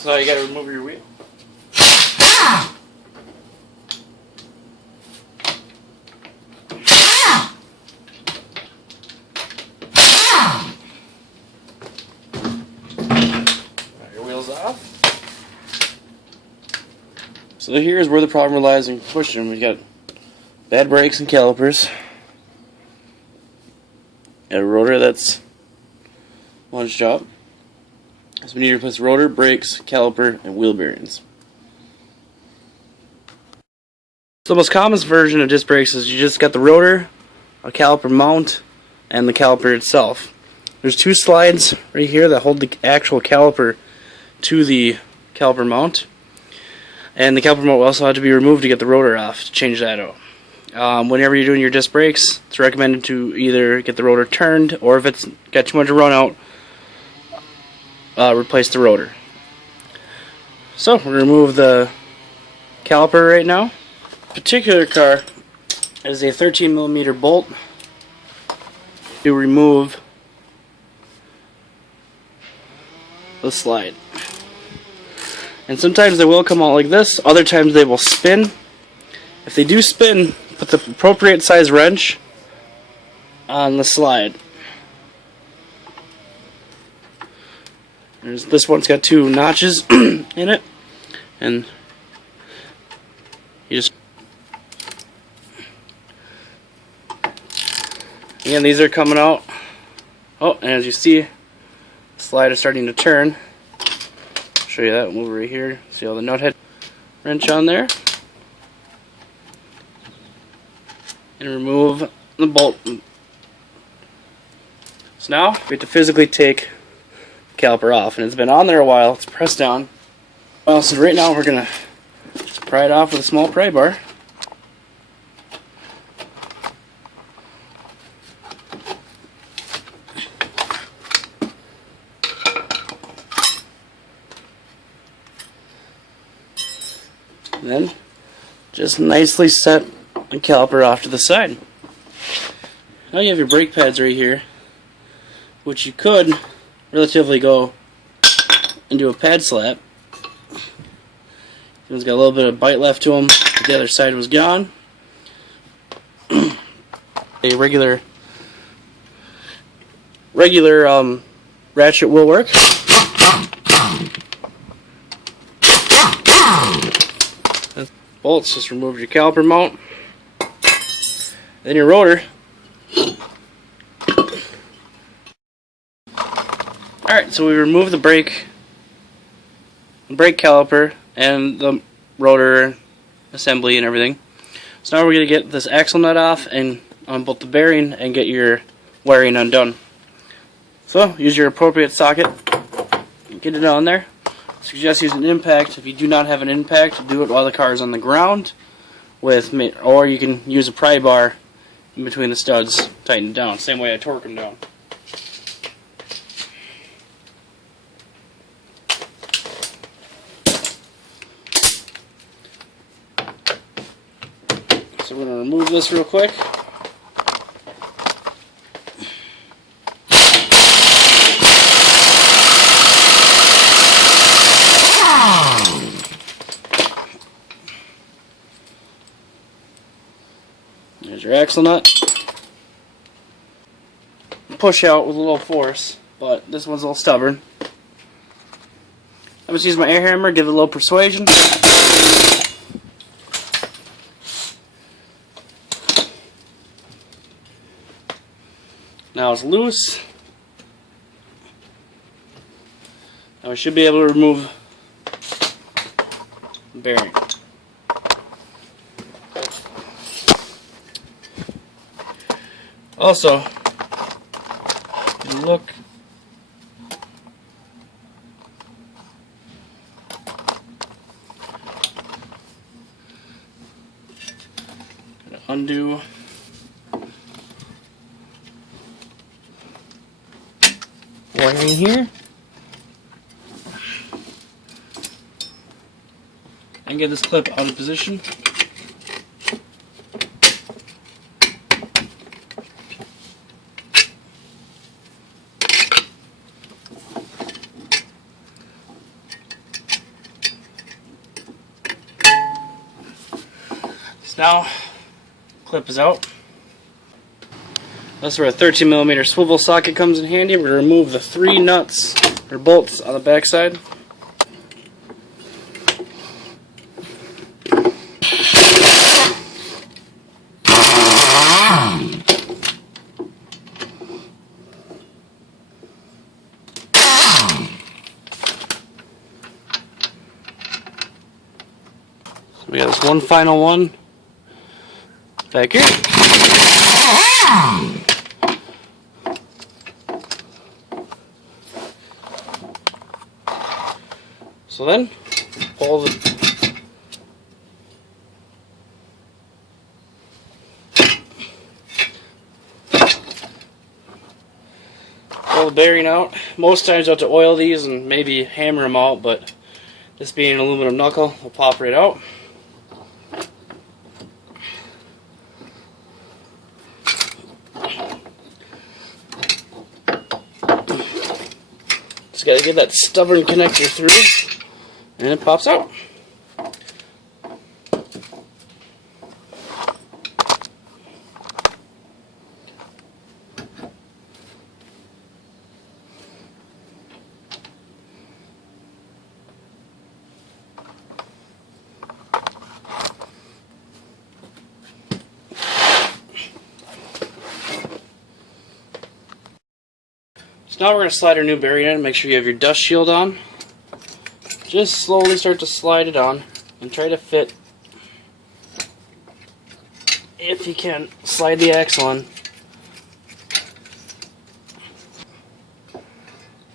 So you gotta remove your wheel. Your wheel's off. So here's where the problem lies in pushing. We got bad brakes and calipers. Got a rotor that's lunged up. So we need to replace rotor, brakes, caliper, and wheel bearings. So the most common version of disc brakes is you just got the rotor, a caliper mount, and the caliper itself. There's two slides right here that hold the actual caliper to the caliper mount. And the caliper mount will also have to be removed to get the rotor off to change that out. Whenever you're doing your disc brakes, it's recommended to either get the rotor turned, or if it's got too much to run out, replace the rotor. So we're going to remove the caliper right now. This particular car is a 13mm bolt to remove the slide. And sometimes they will come out like this, other times they will spin. If they do spin, put the appropriate size wrench on the slide. This one's got two notches in it, and you just, again, these are coming out. Oh, and as you see, the slide is starting to turn. I'll show you that. Move right here. See all the nut head wrench on there, and remove the bolt. So now we have to physically take caliper off, and it's been on there a while. It's pressed down. Well, so right now we're gonna just pry it off with a small pry bar. And then just nicely set the caliper off to the side. Now you have your brake pads right here, which you could relatively go and do a pad slap. It's got a little bit of bite left to them, but the other side was gone. A regular ratchet will work. Bolts, just remove your caliper mount. Then your rotor. Alright, so we removed the brake caliper and the rotor assembly and everything. So now we're going to get this axle nut off and unbolt the bearing and get your wiring undone. So use your appropriate socket, get it on there. Suggest using an impact. If you do not have an impact, do it while the car is on the ground, or you can use a pry bar in between the studs, tighten it down. Same way I torque them down. So we're going to remove this real quick. There's your axle nut. Push out with a little force, but this one's a little stubborn. I'm just using my air hammer, give it a little persuasion. Now it's loose. Now we should be able to remove the bearing. Also, look, gonna undo wiring here and get this clip out of position. So now, clip is out. That's where a 13mm swivel socket comes in handy. We're going to remove the 3 nuts or bolts on the back side. We got this one final one back here. So then, pull the bearing out. Most times you have to oil these and maybe hammer them out, but this being an aluminum knuckle, will pop right out. Just gotta get that stubborn connector through, and it pops out. So now we're going to slide our new bearing in. Make sure you have your dust shield on. Just slowly start to slide it on and try to fit, if you can, slide the axle on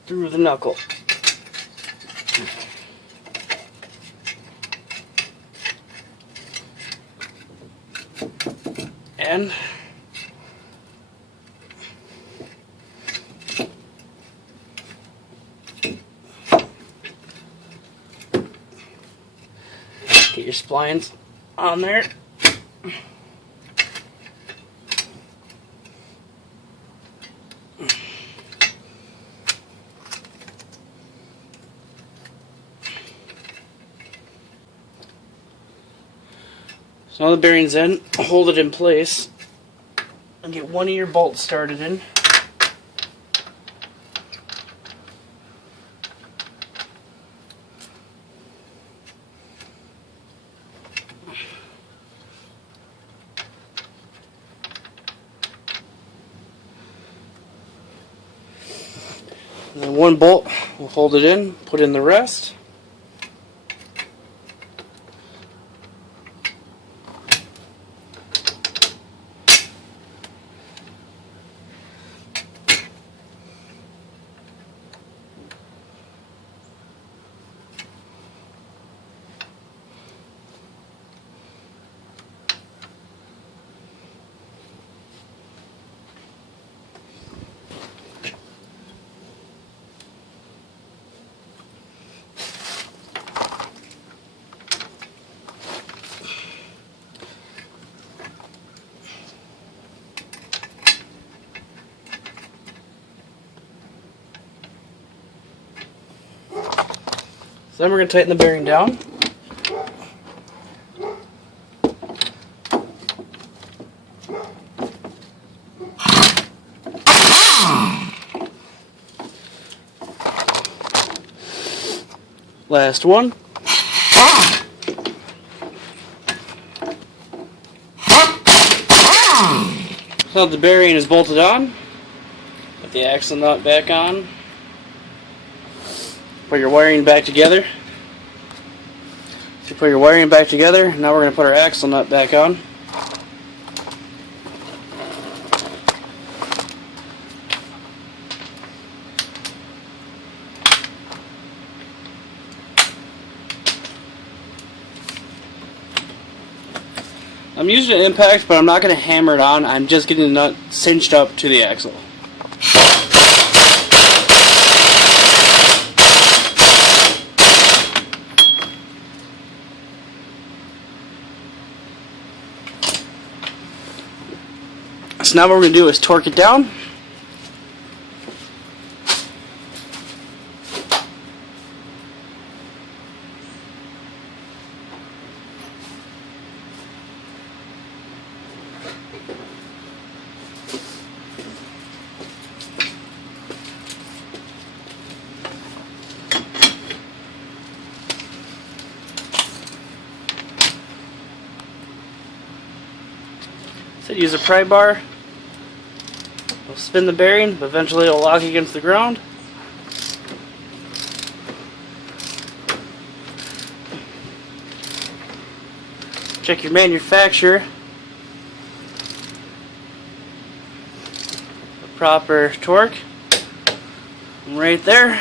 through the knuckle. And get your splines on there. So now the bearing's in, hold it in place and get one of your bolts started in. And then one bolt, we'll hold it in, put in the rest. So then we're going to tighten the bearing down. Last one. So the bearing is bolted on. Put the axle nut back on. Put your wiring back together. So you put your wiring back together. Now we're going to put our axle nut back on. I'm using an impact, but I'm not going to hammer it on. I'm just getting the nut cinched up to the axle. So now what we're going to do is torque it down. So use a pry bar. It'll spin the bearing, but eventually it'll lock against the ground. Check your manufacturer. The proper torque. Right there.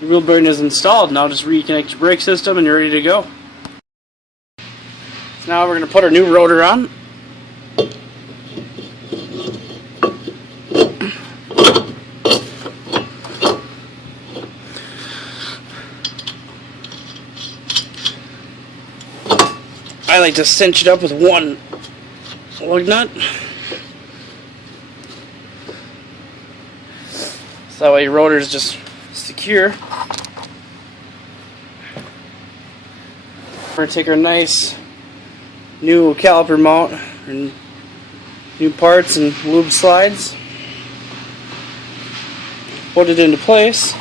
Your wheel bearing is installed. Now just reconnect your brake system and you're ready to go. So now we're going to put our new rotor on. I like to cinch it up with one lug nut. So that way your rotor is just secure. We're going to take our nice new caliper mount and new parts and lube slides, put it into place.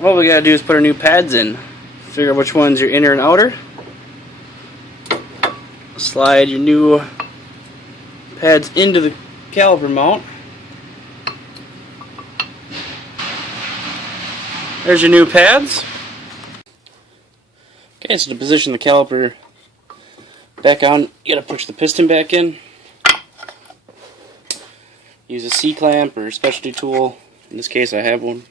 What we gotta do is put our new pads in. Figure out which one's your inner and outer. Slide your new pads into the caliper mount. There's your new pads. Okay, so to position the caliper back on, you gotta push the piston back in. Use a C-clamp or a specialty tool. In this case, I have one.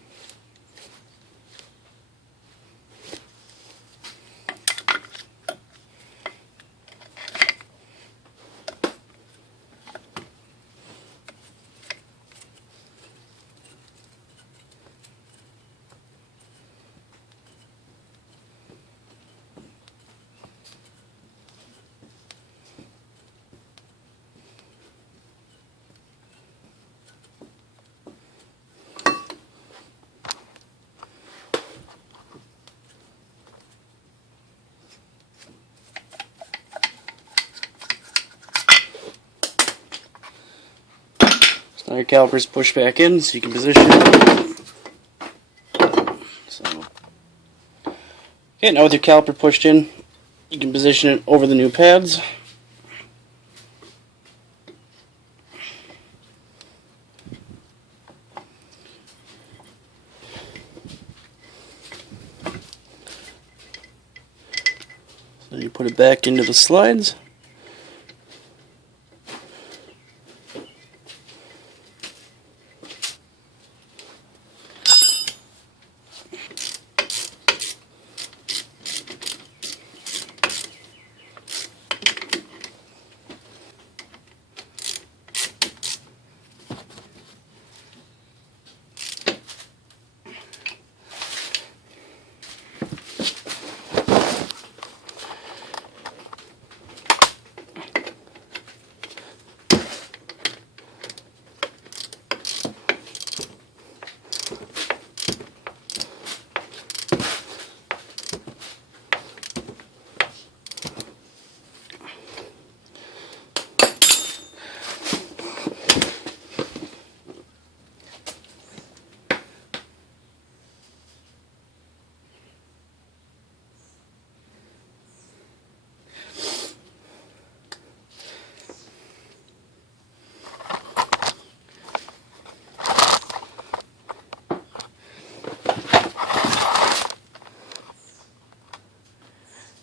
Now your caliper's pushed back in so you can position it. Okay, now with your caliper pushed in, you can position it over the new pads. So you put it back into the slides.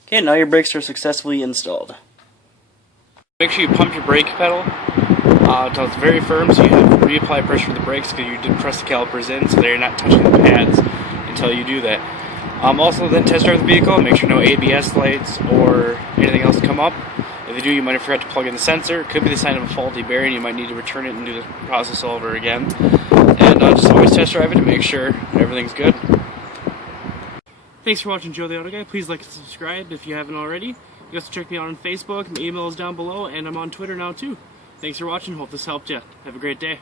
Okay, now your brakes are successfully installed. Make sure you pump your brake pedal until it's very firm, so you have to reapply pressure to the brakes because you didn't press the calipers in, so they're not touching the pads until you do that. Also, then test drive the vehicle, make sure no ABS lights or anything else come up. If you do, you might have forgot to plug in the sensor. It could be the sign of a faulty bearing. You might need to return it and do the process all over again. And just always test drive it to make sure everything's good. Thanks for watching Joe the Auto Guy. Please like and subscribe if you haven't already. You can also check me out on Facebook. My email is down below, and I'm on Twitter now too. Thanks for watching. Hope this helped you. Have a great day.